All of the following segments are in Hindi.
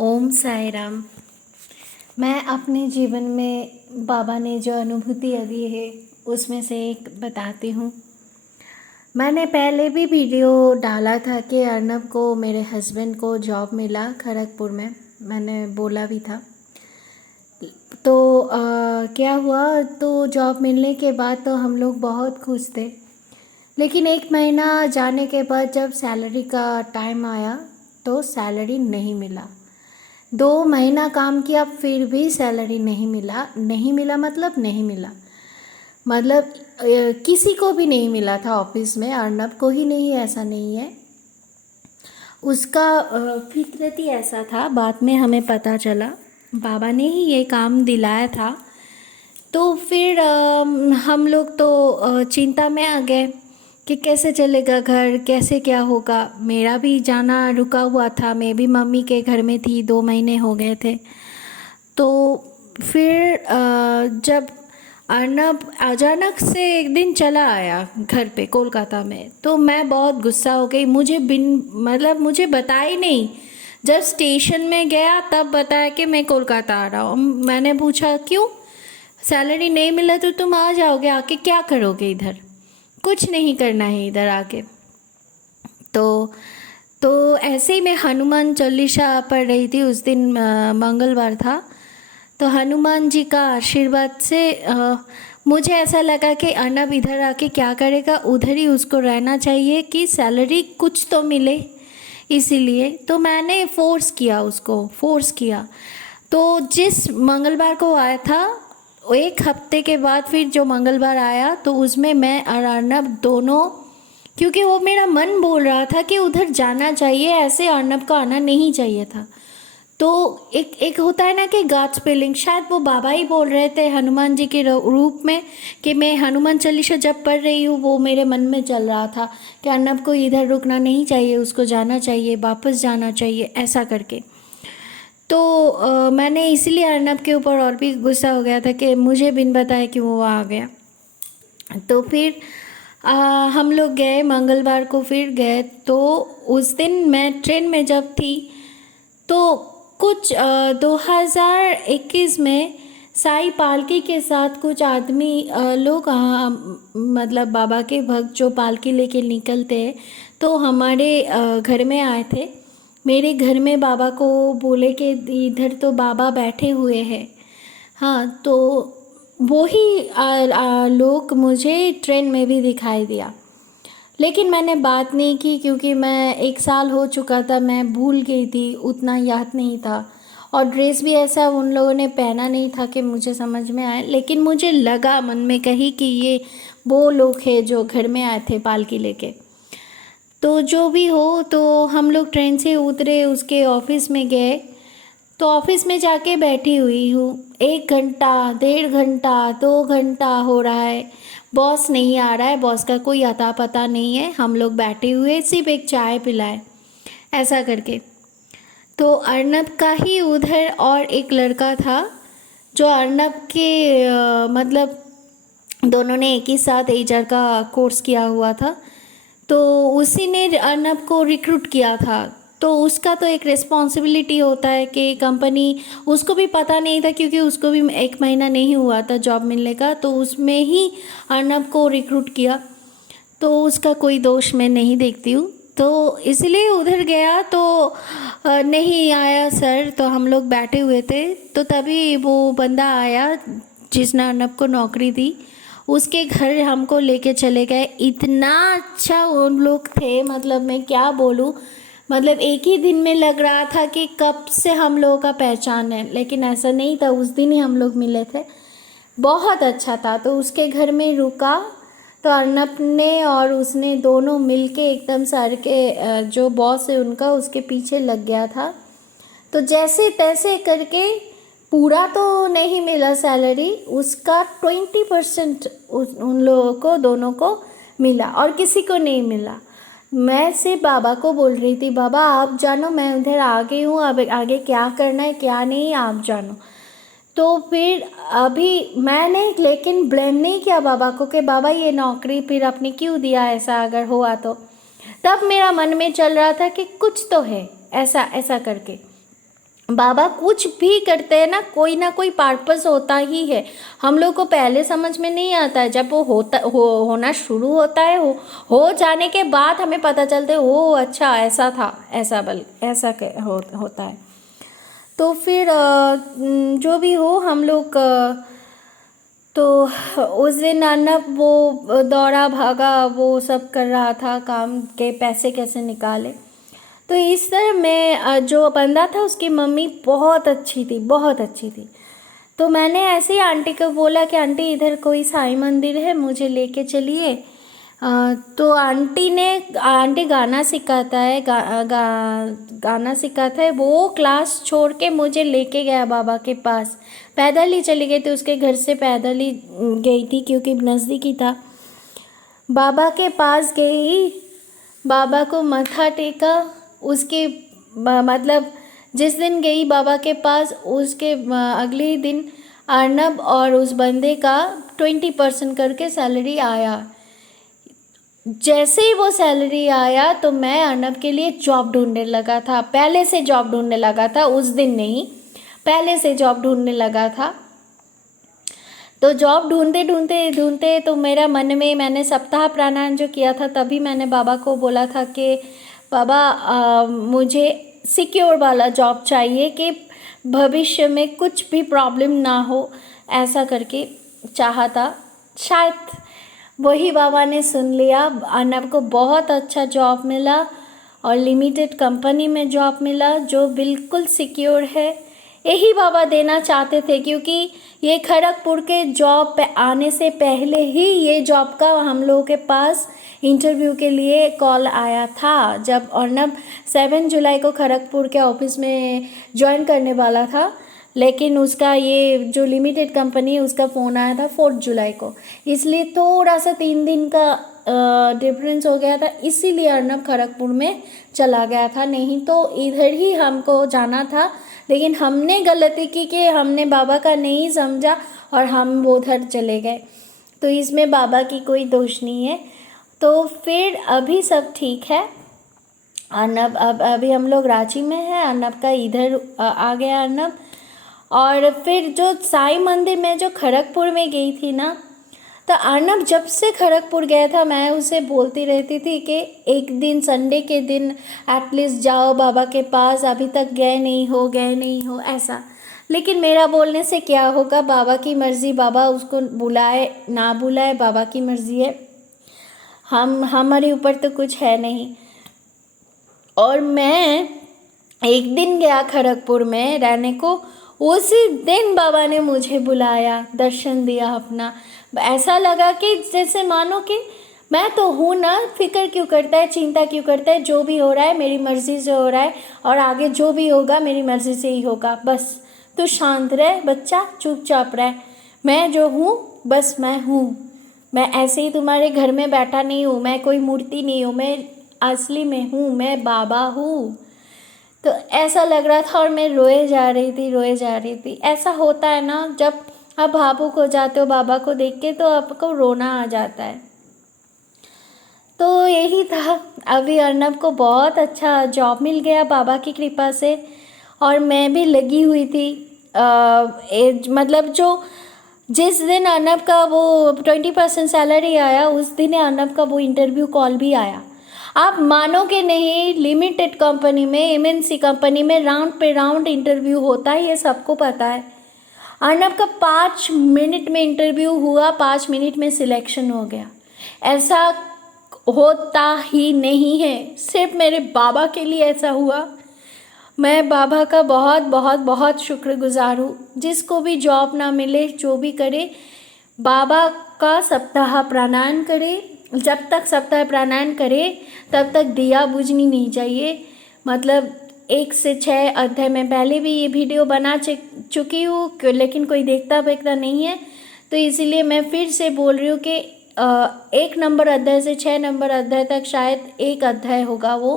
ओम साई राम। मैं अपने जीवन में बाबा ने जो अनुभूतियाँ दी है उसमें से एक बताती हूँ। मैंने पहले भी वीडियो डाला था कि अर्नब को, मेरे हस्बैंड को जॉब मिला खड़गपुर में। मैंने बोला भी था। तो क्या हुआ, तो जॉब मिलने के बाद तो हम लोग बहुत खुश थे। लेकिन 1 महीना जाने के बाद जब सैलरी का टाइम आया तो सैलरी नहीं मिला। 2 महीना काम किया फिर भी सैलरी नहीं मिला मतलब नहीं मिला। मतलब किसी को भी नहीं मिला था ऑफिस में, अर्नब को ही नहीं, ऐसा नहीं है। उसका फितरत ही ऐसा था। बाद में हमें पता चला बाबा ने ही ये काम दिलाया था। तो फिर हम लोग तो चिंता में आ गए कि कैसे चलेगा घर, कैसे क्या होगा। मेरा भी जाना रुका हुआ था, मैं भी मम्मी के घर में थी, 2 महीने हो गए थे। तो फिर जब अर्नब अचानक से एक दिन चला आया घर पे कोलकाता में, तो मैं बहुत गुस्सा हो गई। मुझे बताया ही नहीं। जब स्टेशन में गया तब बताया कि मैं कोलकाता आ रहा हूँ। मैंने पूछा क्यों, सैलरी नहीं मिला तो तुम आ जाओगे, आके क्या करोगे इधर? कुछ नहीं करना है इधर आके। तो ऐसे ही मैं हनुमान चालीसा पढ़ रही थी उस दिन, मंगलवार था। तो हनुमान जी का आशीर्वाद से मुझे ऐसा लगा कि अर्नब इधर आके क्या करेगा, उधर ही उसको रहना चाहिए कि सैलरी कुछ तो मिले। इसीलिए तो मैंने फोर्स किया। तो जिस मंगलवार को आया था, 1 हफ्ते के बाद फिर जो मंगलवार आया तो उसमें मैं और अर्नब दोनों, क्योंकि वो मेरा मन बोल रहा था कि उधर जाना चाहिए, ऐसे अर्नब को आना नहीं चाहिए था। तो एक होता है ना कि गॉड स्पेलिंग, शायद वो बाबा ही बोल रहे थे हनुमान जी के रूप में कि मैं हनुमान चालीसा जब पढ़ रही हूँ वो मेरे मन में चल रहा था कि अर्नब को इधर रुकना नहीं चाहिए, उसको जाना चाहिए, वापस जाना चाहिए, ऐसा करके। तो मैंने इसलिए अर्नब के ऊपर और भी गुस्सा हो गया था कि मुझे बिन बताए कि वो आ गया। तो फिर हम लोग गए, मंगलवार को फिर गए। तो उस दिन मैं ट्रेन में जब थी तो कुछ 2021 में साई पालकी के साथ कुछ आदमी लोग, मतलब बाबा के भक्त जो पालकी लेके निकलते हैं, तो हमारे घर में आए थे। मेरे घर में बाबा को बोले कि इधर तो बाबा बैठे हुए हैं। हाँ, तो वो ही लोग मुझे ट्रेन में भी दिखाई दिया। लेकिन मैंने बात नहीं की क्योंकि मैं 1 साल हो चुका था, मैं भूल गई थी, उतना याद नहीं था। और ड्रेस भी ऐसा उन लोगों ने पहना नहीं था कि मुझे समझ में आए। लेकिन मुझे लगा मन में कहीं कि ये वो लोग हैं जो घर में आए थे पालकी लेके। तो जो भी हो, तो हम लोग ट्रेन से उतरे, उसके ऑफिस में गए। तो ऑफिस में जाके बैठी हुई हूँ, 1 घंटा, 1.5 घंटा, 2 घंटा हो रहा है, बॉस नहीं आ रहा है, बॉस का कोई अता पता नहीं है। हम लोग बैठे हुए, सिर्फ एक चाय पिलाए, ऐसा करके। तो अर्नब का ही उधर और एक लड़का था जो अर्नब के मतलब दोनों ने एक ही साथ एचआर का कोर्स किया हुआ था। तो उसी ने अर्नब को रिक्रूट किया था। तो उसका तो एक रिस्पॉन्सिबिलिटी होता है कि कंपनी, उसको भी पता नहीं था क्योंकि उसको भी 1 महीना नहीं हुआ था जॉब मिलने का, तो उसमें ही अर्नब को रिक्रूट किया। तो उसका कोई दोष मैं नहीं देखती हूँ। तो इसलिए उधर गया तो नहीं आया सर, तो हम लोग बैठे हुए थे। तो तभी वो बंदा आया जिसने अर्नब को नौकरी दी, उसके घर हमको लेके चले गए। इतना अच्छा उन लोग थे, मतलब मैं क्या बोलूँ। मतलब एक ही दिन में लग रहा था कि कब से हम लोगों का पहचान है, लेकिन ऐसा नहीं था, उस दिन ही हम लोग मिले थे। बहुत अच्छा था। तो उसके घर में रुका तो अर्नब ने और उसने दोनों मिलके एकदम सर के जो बॉस है उनका, उसके पीछे लग गया था। तो जैसे तैसे करके, पूरा तो नहीं मिला सैलरी, उसका 20% उन लोगों को, दोनों को मिला और किसी को नहीं मिला। मैं सिर्फ बाबा को बोल रही थी, बाबा आप जानो, मैं उधर आ गई हूँ, अब आगे क्या करना है क्या नहीं आप जानो। तो फिर अभी मैंने लेकिन ब्लेम नहीं किया बाबा को कि बाबा ये नौकरी फिर आपने क्यों दिया, ऐसा अगर हुआ तो। तब मेरा मन में चल रहा था कि कुछ तो है ऐसा ऐसा करके। बाबा कुछ भी करते हैं ना कोई पर्पस होता ही है। हम लोग को पहले समझ में नहीं आता है, जब वो होना शुरू होता है, हो जाने के बाद हमें पता चलता है ओ अच्छा ऐसा था, ऐसा होता है। तो फिर जो भी हो हम लोग तो उस दिन अर्नब वो दौड़ा भागा, वो सब कर रहा था, काम के पैसे कैसे निकाले। तो इस तरह मैं जो बंदा था उसकी मम्मी बहुत अच्छी थी, बहुत अच्छी थी। तो मैंने ऐसे ही आंटी को बोला कि आंटी इधर कोई साईं मंदिर है, मुझे लेके चलिए। तो आंटी गाना सिखाता है, गाना सिखाता है। वो क्लास छोड़ के मुझे लेके गया बाबा के पास। पैदल ही चली गई थी, उसके घर से पैदल ही गई थी क्योंकि नज़दीक ही था। बाबा के पास गई, बाबा को मत्था टेका। उसके मतलब जिस दिन गई बाबा के पास, उसके अगले ही दिन अर्नब और उस बंदे का 20% करके सैलरी आया। जैसे ही वो सैलरी आया तो मैं अर्नब के लिए जॉब ढूंढने लगा था। पहले से जॉब ढूंढने लगा था, उस दिन नहीं, पहले से जॉब ढूंढने लगा था। तो जॉब ढूंढते ढूंढते ढूंढते तो मेरा मन में, मैंने सप्ताह प्राणायाम जो किया था तभी मैंने बाबा को बोला था कि बाबा मुझे सिक्योर वाला जॉब चाहिए कि भविष्य में कुछ भी प्रॉब्लम ना हो, ऐसा करके चाहा था। शायद वही बाबा ने सुन लिया। अर्नब को बहुत अच्छा जॉब मिला और लिमिटेड कंपनी में जॉब मिला जो बिल्कुल सिक्योर है। यही बाबा देना चाहते थे क्योंकि ये खड़गपुर के जॉब पे आने से पहले ही ये जॉब का हम लोगों के पास इंटरव्यू के लिए कॉल आया था। जब अर्नब 7 जुलाई को खड़गपुर के ऑफिस में ज्वाइन करने वाला था, लेकिन उसका ये जो लिमिटेड कंपनी है उसका फ़ोन आया था 4 जुलाई को, इसलिए थोड़ा सा 3 दिन का डिफरेंस हो गया था। इसीलिए अर्नब खड़गपुर में चला गया था, नहीं तो इधर ही हमको जाना था। लेकिन हमने गलती की कि हमने बाबा का नहीं समझा और हम उधर चले गए। तो इसमें बाबा की कोई दोष नहीं है। तो फिर अभी सब ठीक है। अर्नब अभी हम लोग रांची में हैं, अर्नब का इधर आ गया अर्नब। और फिर जो साईं मंदिर में जो खड़गपुर में गई थी ना, तो अर्नब जब से खड़गपुर गया था मैं उसे बोलती रहती थी कि एक दिन संडे के दिन एटलीस्ट जाओ बाबा के पास, अभी तक गए नहीं हो ऐसा। लेकिन मेरा बोलने से क्या होगा, बाबा की मर्ज़ी, बाबा उसको बुलाए ना बुलाए बाबा की मर्ज़ी है, हमारे ऊपर तो कुछ है नहीं। और मैं एक दिन गया खड़गपुर में रहने को, उसी दिन बाबा ने मुझे बुलाया, दर्शन दिया अपना। ऐसा लगा कि जैसे मानो कि मैं तो हूँ ना, फिक्र क्यों करता है, चिंता क्यों करता है, जो भी हो रहा है मेरी मर्ज़ी से हो रहा है और आगे जो भी होगा मेरी मर्ज़ी से ही होगा। बस तू शांत रह बच्चा, चुपचाप रह, मैं जो हूँ बस मैं हूँ। मैं ऐसे ही तुम्हारे घर में बैठा नहीं हूँ, मैं कोई मूर्ति नहीं हूँ, मैं असली में हूँ, मैं बाबा हूँ। तो ऐसा लग रहा था और मैं रोए जा रही थी। ऐसा होता है ना, जब आप भावुक हो जाते हो बाबा को देख के तो आपको रोना आ जाता है। तो यही था। अभी अर्नब को बहुत अच्छा जॉब मिल गया बाबा की कृपा से, और मैं भी लगी हुई थी। मतलब जो जिस दिन अर्नब का वो 20% सैलरी आया, उस दिन अर्नब का वो इंटरव्यू कॉल भी आया। आप मानोगे नहीं, लिमिटेड कंपनी में, एमएनसी कंपनी में राउंड पे राउंड इंटरव्यू होता है, ये सबको पता है। अर्नब का 5 मिनट में इंटरव्यू हुआ, 5 मिनट में सिलेक्शन हो गया। ऐसा होता ही नहीं है, सिर्फ मेरे बाबा के लिए ऐसा हुआ। मैं बाबा का बहुत बहुत बहुत शुक्रगुजार हूँ। जिसको भी जॉब ना मिले, जो भी करे, बाबा का सप्ताह प्राणायाम करे। जब तक सप्ताह प्राणायाम करे तब तक दिया बुझनी नहीं चाहिए। मतलब 1 से 6 अध्याय में पहले भी ये वीडियो बना चुकी हूँ, लेकिन कोई देखता वेखता नहीं है, तो इसीलिए मैं फिर से बोल रही हूँ कि 1 नंबर अध्याय से 6 नंबर अध्याय तक शायद एक अध्याय होगा वो,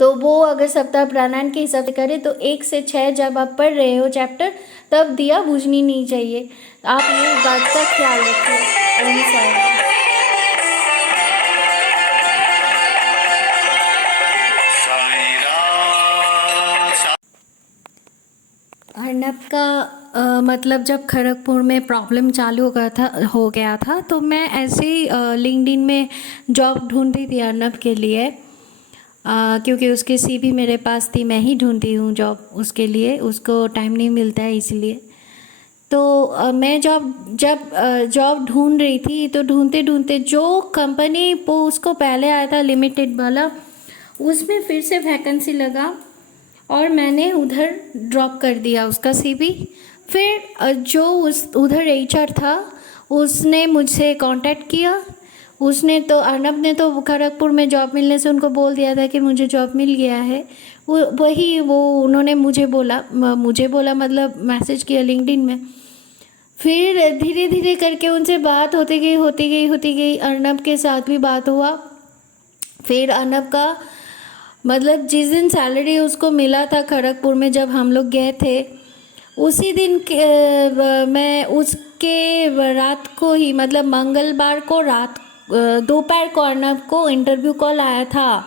तो वो अगर सप्ताह प्राणायाम के हिसाब से करें तो 1 से 6 जब आप पढ़ रहे हो चैप्टर, तब दिया बुझनी नहीं चाहिए। आप ये बात का ख्याल रखिए। ओम साई राम। अर्नब का मतलब जब खड़गपुर में प्रॉब्लम चालू हो गया था तो मैं ऐसे ही लिंक्डइन में जॉब ढूंढ रही थी अर्नब के लिए, क्योंकि उसकी सीवी मेरे पास थी, मैं ही ढूंढती हूँ जॉब उसके लिए, उसको टाइम नहीं मिलता है इसलिए। तो मैं जॉब ढूंढ रही थी, तो ढूंढते ढूंढते जो कंपनी पोस्ट को पहले आया था लिमिटेड वाला, उसमें फिर से वैकेंसी लगा और मैंने उधर ड्रॉप कर दिया उसका सीवी। फिर जो उधर एचआर था उसने मुझसे कांटेक्ट किया। उसने तो अर्नब ने तो खड़गपुर में जॉब मिलने से उनको बोल दिया था कि मुझे जॉब मिल गया है। वो उन्होंने मुझे बोला मतलब मैसेज किया लिंक्डइन में। फिर धीरे धीरे करके उनसे बात होती गई। अर्नब के साथ भी बात हुआ। फिर अर्नब का मतलब जिस दिन सैलरी उसको मिला था खड़गपुर में, जब हम लोग गए थे उसी दिन मैं उसके रात को ही, मतलब मंगलवार को रात दोपहर को अर्नब को इंटरव्यू कॉल आया था,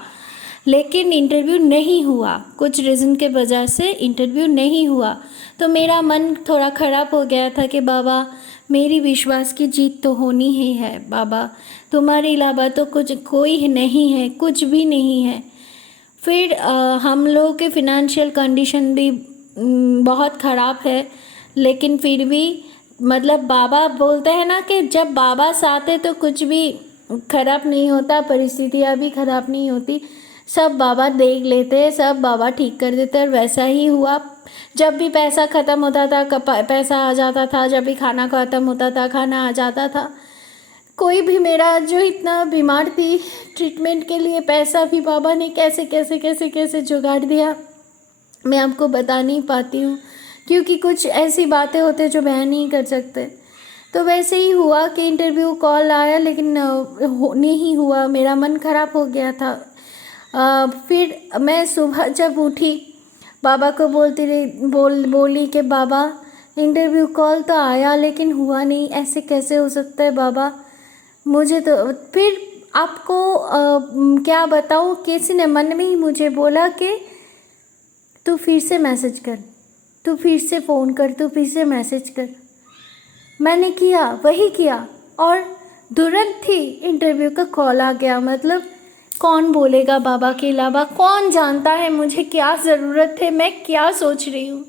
लेकिन इंटरव्यू नहीं हुआ। कुछ रीज़न के वजह से इंटरव्यू नहीं हुआ। तो मेरा मन थोड़ा ख़राब हो गया था कि बाबा मेरी विश्वास की जीत तो होनी ही है, बाबा तुम्हारे अलावा तो कोई नहीं है, कुछ भी नहीं है। फिर हम लोगों के फिनंशियल कंडीशन भी बहुत ख़राब है, लेकिन फिर भी मतलब बाबा बोलते हैं ना कि जब बाबा साथ है तो कुछ भी ख़राब नहीं होता, परिस्थितियाँ भी ख़राब नहीं होती, सब बाबा देख लेते हैं, सब बाबा ठीक कर देते हैं। और वैसा ही हुआ। जब भी पैसा ख़त्म होता था पैसा आ जाता था, जब भी खाना ख़त्म होता था खाना आ जाता था। कोई भी मेरा जो इतना बीमार थी ट्रीटमेंट के लिए पैसा भी बाबा ने कैसे जुगाड़ दिया, मैं आपको बता नहीं पाती हूँ, क्योंकि कुछ ऐसी बातें होते जो बयान नहीं कर सकते। तो वैसे ही हुआ कि इंटरव्यू कॉल आया, लेकिन नहीं हुआ। मेरा मन ख़राब हो गया था। फिर मैं सुबह जब उठी बाबा को बोली कि बाबा इंटरव्यू कॉल तो आया लेकिन हुआ नहीं, ऐसे कैसे हो सकता है बाबा, मुझे तो। फिर आपको क्या बताऊँ, किसी ने मन में ही मुझे बोला कि तू फिर से मैसेज कर, तू फिर से फ़ोन कर, तू फिर से मैसेज कर। मैंने किया, वही किया और तुरंत ही इंटरव्यू का कॉल आ गया। मतलब कौन बोलेगा बाबा के अलावा, कौन जानता है मुझे क्या ज़रूरत है, मैं क्या सोच रही हूँ।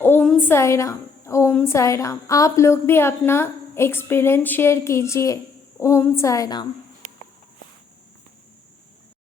ओम साई राम, ओम साई राम। आप लोग भी अपना एक्सपीरियंस शेयर कीजिए। ओम साई राम।